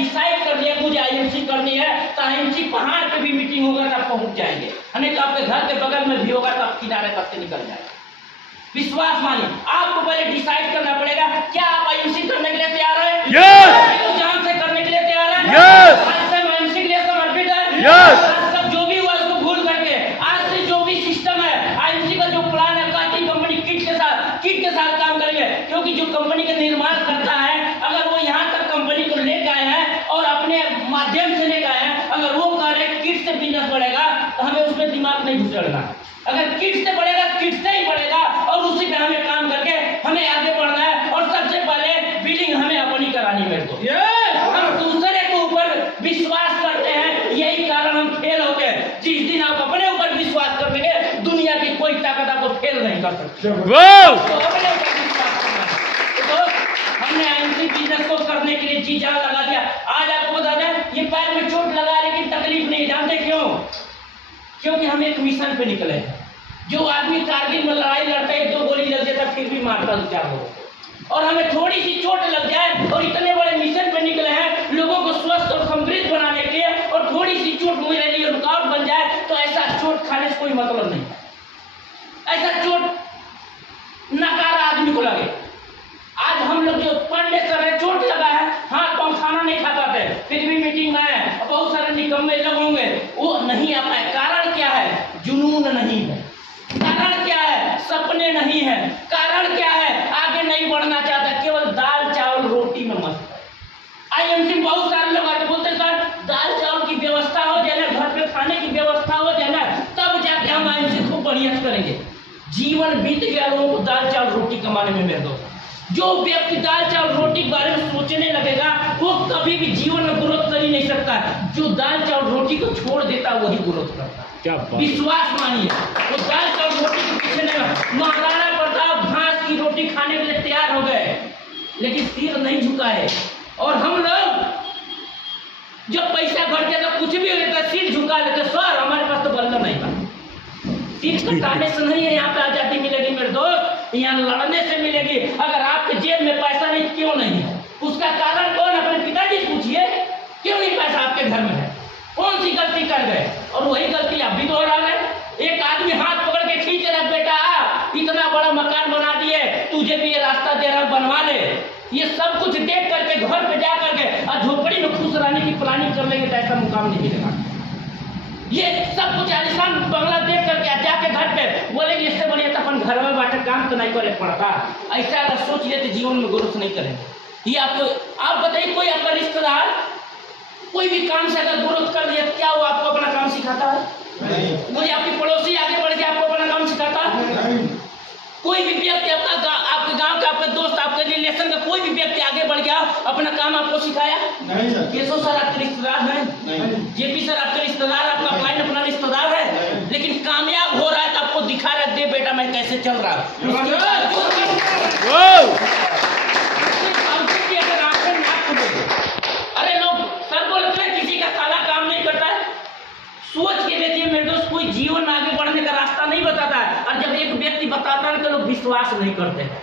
Decide कर लिया मुझे आईएमसी करनी है, तो आईएमसी पहाड़ पे भी मीटिंग होगा तो आप पहुंच जाएंगे, नहीं तो आपके घर के बगल में भी होगा तो आप किनारे तक से निकल जाएंगे। विश्वास मानिए, आपको पहले डिसाइड करना पड़ेगा, क्या आप आईएमसी करने के लिए तैयार हैं? यस। जान से करने के लिए तैयार हैं? यस। आज से आईएमसी के लिए समर्पित है? यस। आज तक जो भी हुआ उसको भूल करके आज से जो भी सिस्टम है, आईएमसी का जो प्लान है, काटी कंपनी किट के साथ काम करेंगे, क्योंकि जो कंपनी का निर्माण करता है, अगर वो यहाँ तक कंपनी को लेकर आए हैं और अपने माध्यम से लेकर आए हैं, अगर वो कह रहे किट से बिजनेस बढ़ेगा तो हमें उसमें दिमाग नहीं घुसड़ना। अगर किट से बढ़ेगा, किट से ही बढ़ेगा और उसी पे हमें काम करके हमें आगे बढ़ना है। और सबसे पहले बिलिंग हमें अपनी करानी है। तो हम दूसरे के ऊपर विश्वास करते हैं, यही कारण हम फेल होते हैं। जिस दिन आप अपने ऊपर विश्वास कर लेंगे, दुनिया की कोई ताकत आपको फेल नहीं कर सकती। तो अपने ऊपर विश्वास करना है। तो हमने आईएमसी बिजनेस को करने के लिए जी जान लगा दिया। आज आपको बता दें, ये पैर में चोट लगा लेकिन तकलीफ नहीं। जानते क्यों? क्योंकि हम एक मिशन पे निकले हैं। जो आदमी कारगिल में लड़ाई लड़ता है, 2 गोली लग जाता फिर भी मारता क्या हो, और हमें थोड़ी सी चोट लग जाए और इतने बड़े मिशन पे निकले हैं लोगों को स्वस्थ और समृद्ध बनाने के लिए, और थोड़ी सी चोट मेरे लिए रुकावट बन जाए, तो ऐसा चोट खाने से कोई मतलब नहीं। ऐसा चोट नकारा आदमी को लगे। आज हम लोग जो पढ़ने कर रहे, चोट लगा है, हाथ पांव खाना नहीं खा पाते, फिर भी मीटिंग में आए, बहुत सारे निकम्मे लोग होंगे, वो नहीं आ पाए। कारण क्या है? जुनून नहीं है। कारण क्या है? सपने नहीं है। कारण क्या है? आगे नहीं बढ़ना चाहता, केवल दाल चावल रोटी में मस्त है। आईएमसी में बहुत सारे लोग आते बोलते सर दाल चावल की व्यवस्था हो जाए ना, घर पे खाने की व्यवस्था हो जाए ना, तब जाके हम आईएमसी खूब बढ़िया करेंगे। जीवन बीत गया लोगों को दाल चावल रोटी कमाने में। मेरे दोस्त, जो व्यक्ति दाल चावल रोटी के बारे में सोचने लगेगा वो कभी भी जीवन में ग्रोथ कर ही नहीं सकता। जो दाल चावल रोटी को छोड़ देता वही ग्रोथ करता। क्या विश्वास मानिए, वो दाल चावल रोटी के पीछे नहीं। महाराणा प्रताप घास की रोटी खाने के लिए तैयार हो गए, लेकिन सिर नहीं झुका है। और हम लोग जब पैसा घर के तो कुछ भी हो जाता, सिर झुका लेते। सर हमारे पास तो बल्ला नहीं था। सिर कटाने से नहीं है यहाँ पे आजादी मिलेगी मेरे दोस्त, यहाँ लड़ने से मिलेगी। अगर आपके जेब में पैसा नहीं, क्यों नहीं है? उसका कारण कौन? अपने पिताजी से पूछिए, क्यों नहीं पैसा आपके घर में है? कौन सी गलती कर गए? और वही गलती आप भी दोहरा रहे। एक आदमी हाथ पकड़ के खींच रहा, बेटा इतना बड़ा मकान बना दिए, तुझे भी ये रास्ता दे रहा, बनवा ले। ये सब कुछ देख करके घर पे जा करके झोपड़ी में खुश रहने की प्लानिंग कर लेंगे तो ऐसा मुकाम नहीं मिलेगा। ये सब कुछ आलिशान बंगला देख करके जाके घर पे बोलेंगे इससे बढ़िया तो अपन घर में बैठे काम तो नहीं करे पड़ता। ऐसा अगर सोच लेते जीवन में ग्रोथ नहीं करेंगे। ये आपको आप बताइए, कोई आपका रिश्तेदार कोई भी काम से अगर ग्रोथ कर लिया, क्या वो आपको अपना काम सिखाता है? कोई आपकी पड़ोसी आगे बढ़ के आपको अपना काम सिखाता है? कोई भी व्यक्ति आपके गांव का, आपके दोस्त, आपके रिलेशन का कोई भी व्यक्ति आगे बढ़ गया अपना काम आपको सिखाया? केशव सर आपके रिश्तेदार हैं, जेपी सर आपके रिश्तेदार, आपका क्लाइंट अपना रिश्तेदार है, लेकिन कामयाब हो रहा है तो आपको दिखा रहा है, दे बेटा मैं कैसे चल रहा अरे लोग सर बोलते हैं किसी का साला काम नहीं करता है। सोच के देखिए मेरे दोस्त, कोई जीवन में आगे बढ़ने का रास्ता नहीं बताता है, और जब एक व्यक्ति बताता है तो लोग विश्वास नहीं करते हैं।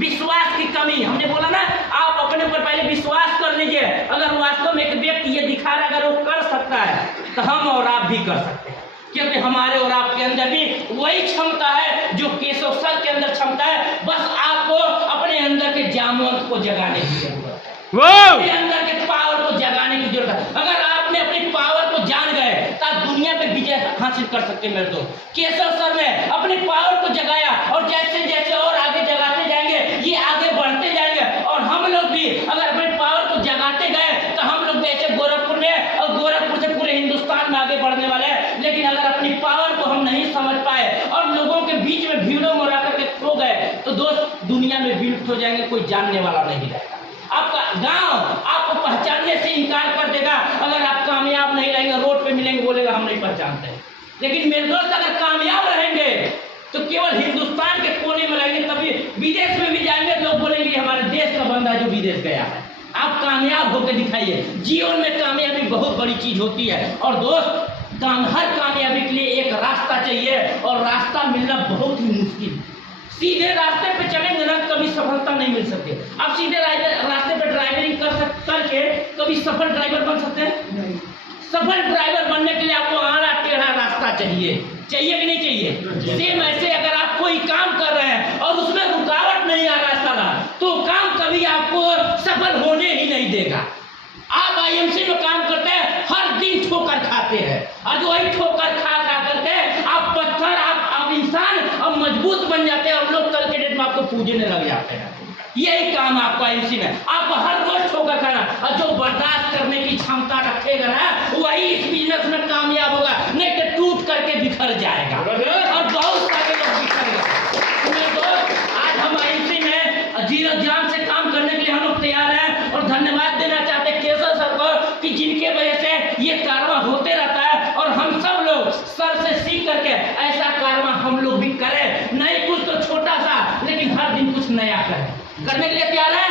विश्वास की कमी, हमने बोला ना, आप अपने ऊपर पहले विश्वास कर लीजिए। अगर वास्तव में एक व्यक्ति ये दिखा रहा है अगर वो कर सकता है तो हम और आप भी कर सकते हैं, क्योंकि हमारे और आपके अंदर भी वही क्षमता है जो केशव सर के अंदर क्षमता है। बस आपको अपने अंदर के जामवंत को जगाने की जरूरत है, अपने अंदर के पावर को जगाने की जरूरत है। अगर आपने अपनी पावर को जान गए तो आप दुनिया पे विजय हासिल कर सकते हैं। मेरे तो केशव सर ने अपनी पावर को जगाया, और जैसे जैसे और आगे जगाते जाएंगे ये आगे बढ़ते जाएंगे, और हम लोग भी अगर अपनी पावर को जगाते गए तो हम लोग ऐसे गोरखपुर में और गोरखपुर से पूरे हिंदुस्तान में आगे बढ़ने वाले हैं। लेकिन अगर अपनी पावर को हम नहीं समझ पाए और लोगों के बीच में भीड़ों में रह करके खो गए तो दोस्त दुनिया में विलुप्त हो जाएंगे, कोई जानने वाला नहीं रहेगा। आपका गांव आपको पहचानने से इनकार कर देगा अगर आप कामयाब नहीं रहेंगे। रोड पे मिलेंगे बोलेगा हम नहीं पहचानते। लेकिन मेरे दोस्त अगर कामयाब रहेंगे तो केवल हिंदुस्तान के कोने में रहेंगे, तभी विदेश में भी जाएंगे लोग बोलेंगे हमारे देश का बंदा जो विदेश गया है। आप कामयाब होकर दिखाइए। जीवन में कामयाबी बहुत बड़ी चीज होती है, और दोस्त हर कामयाबी के लिए एक रास्ता चाहिए, और रास्ता मिलना बहुत ही मुश्किल। सीधे रास्ते पे चलेंगे ना कभी सफलता नहीं मिल सकती। आप सीधे रास्ते पे ड्राइवरिंग करके कभी सफल ड्राइवर बन सकते हैं? सफल ड्राइवर बनने के लिए आपको आड़ा टेढ़ा रास्ता चाहिए कि नहीं चाहिए? सेम ऐसे अगर आप कोई काम कर रहे हैं और उसमें रुकावट नहीं आ रहा सारा, तो काम कभी आपको सफल होने ही नहीं देगा। आप आईएमसी में काम करते हैं, हर दिन ठोकर खाते हैं, और वही ठोकर खा करके आप पत्थर, आप इंसान अब मजबूत बन जाते हैं और लोग कल के डेट में आपको पूजने लग जाते हैं। यही काम आपको आईएमसी में, आपको हर रोज ठोकर खाना, और जो बर्दाश्त करने की क्षमता रखेगा ना वही इस बिजनेस में कामयाब होगा, नहीं तो टूट करके बिखर जाएगा और बहुत सारे लोग बिखर गए। आज हम आईएमसी में जीरो जान से काम करने के लिए हम लोग तैयार हैं, और धन्यवाद देना चाहते हैं केशव सर को कि जिनके वजह से ये कारवां होते रहता है, और हम सब लोग सर से सीख करके ऐसा कारवां हम लोग भी करें, नहीं कुछ तो छोटा सा लेकिन हर दिन कुछ नया करें। करने के लिए तैयार है?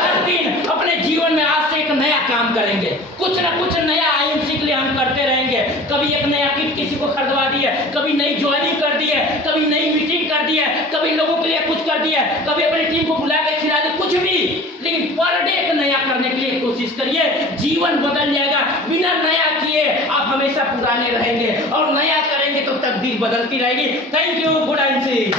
हर दिन अपने जीवन में आज से एक नया काम करेंगे, कुछ ना कुछ नया आईएमसी के लिए हम करते रहेंगे। कभी एक नया किट किसी को खरीदवा दी है, कभी नई ज्वाइनिंग कर दी है, कभी नई मीटिंग कर दी है, कभी लोगों के लिए कुछ कर दिया है, कभी अपनी टीम को बुला के खिला दे, कुछ भी, लेकिन पर डे एक नया करने के लिए कोशिश करिए, जीवन बदल जाएगा। बिना नया किए आप हमेशा पुराने रहेंगे, और नया करेंगे तो तकदीर बदलती रहेगी। Thank you, good IMC.